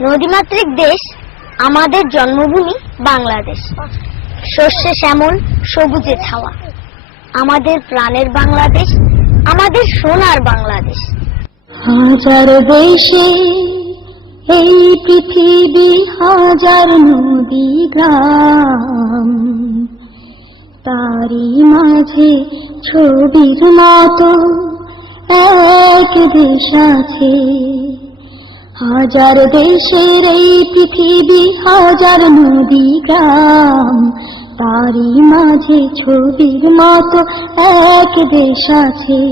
নদীমাতৃক দেশ আমাদের জন্মভূমি বাংলাদেশ। শস্যে শ্যামল সবুজে ছাওয়া। আমাদের প্রাণের বাংলাদেশ আমাদের সোনার বাংলাদেশ। হাজার দেশে এই পৃথিবী হাজার নদী গ্রাম। তারই মাঝে ছবির মতো এক দেশ আছে। হাজার দেশের এই পৃথিবী, হাজার নদী, গ্রাম। তারই মাঝে ছবির মতো এক দেশ আছে।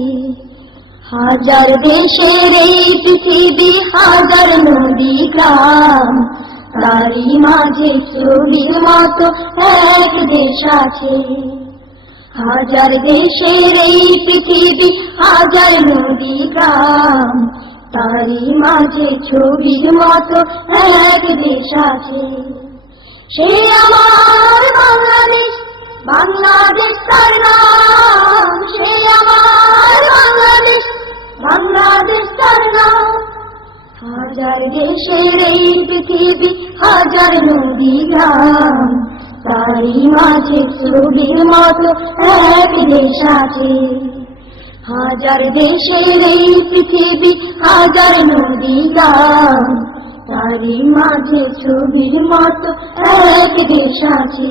হাজার দেশের এই পৃথিবী, হাজার নদী, গ্রাম। তারই মাঝে ছবির মতো এক দেশ আছে। হাজার দেশের এই পৃথিবী, হাজার নদী, গ্রাম। তারই মাঝে ছবির মতো এক দেশ আছে সে আমার বাংলাদেশ বাংলাদেশ তার নাম। সে আমার বাংলাদেশ বাংলাদেশ তার নাম। হাজার দেশের এই পৃথিবী, হাজার নদী গ্রাম। তারই মাঝে ছবির মতো এক দেশ আছে হাজার দেশের এই পৃথিবী, হাজার নদী গ্রাম তারই মাঝে ছবির মতো এক দেশ আছে।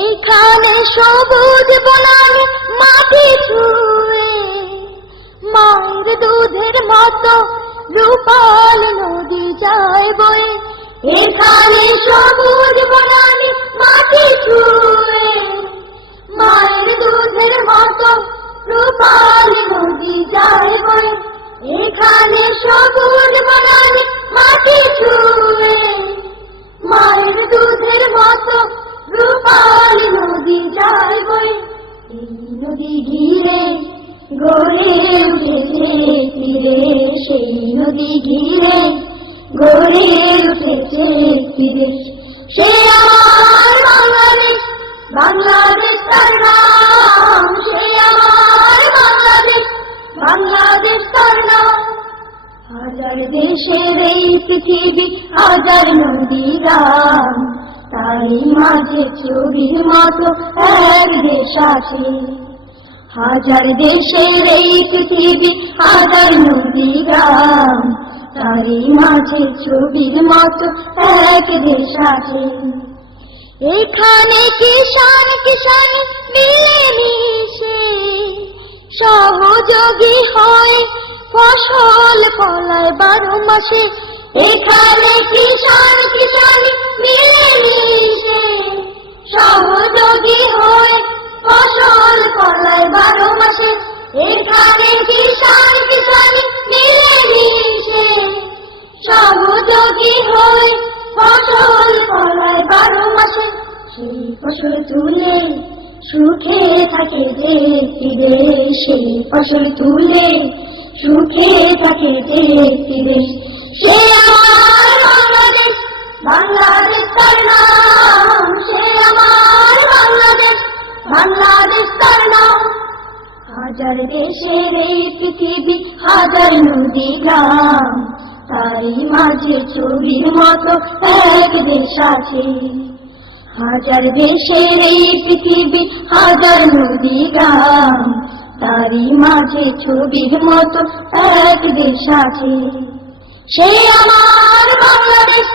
এইখানে সবুজ বনানে মাটি ছুঁয়ে, মায়ের দুধের মতো রূপাল নদী যায় বয়ে। এখানে সবুজ বনানে মাটি ছুঁয়ে রূপাল নদী যায় বয়ে এখানে সবুজ মাটি ছুঁয়ে। মায়ের দুধের মতো রূপাল নদী যায় বয়ে এই নদী ঘিরে গড়ে উঠেছে সেই নদী ঘিরে গড়ে উঠেছে ফিরে। সে আমার নাম হাজার দেশের এই পৃথিবী, হাজার নদী, গ্রাম। তারই মাঝে মতো এক দেশ আছে। হাজার দেশের এই পৃথিবী, হাজার নদী, গ্রাম। তারই মাঝে ছবির মতো এক দেশ আছে। এখানে কিষান কিষান মিলে সহযোগী হয়, ফসল ফলায় বারো মাসে। এখানে কিষান কিষান মিলে মিশে। সহযোগী হয়, ফসল ফলায় বারো মাসে। এখানে কিষান কিষান মিলে মিশে। সহযোগী হয়, ফসল ফলায় বারো মাসে। সেই ফসল তুলে সুখে থাকে যে ফিরে সেই ফসল তুলে। সুখে থাকে যে ফিরে সে আমার বাংলাদেশ বাংলাদেশ তার নাম। সে আমার বাংলাদেশ বাংলাদেশ তার নাম। হাজার দেশের এই পৃথিবী, হাজার নদী, গ্রাম। তারই মাঝে ছবির মতো এক দেশ আছে। হাজার দেশের এই পৃথিবী, হাজার নদী, গ্রাম। তারই মাঝে ছবির মতো এক দেশ আছে। সে আমার বাংলাদেশ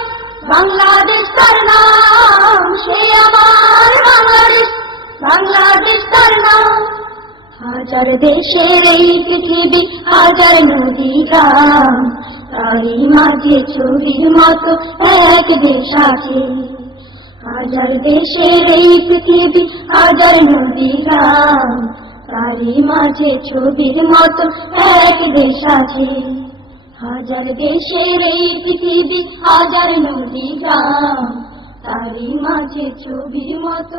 বাংলাদেশ তার নাম। সে আমার বাংলাদেশ বাংলাদেশ তার নাম। হাজার দেশের এই পৃথিবী, হাজার নদী, গ্রাম। তারই মাঝে ছবির মতো এক দেশ আছে। হাজার দেশের এই পৃথিবী, হাজার নদী, গ্রাম। তারই মাঝে ছবির মতো এক দেশ আছে। হাজার দেশের এই পৃথিবী, হাজার নদী, গ্রাম। তারই মাঝে ছবির মতো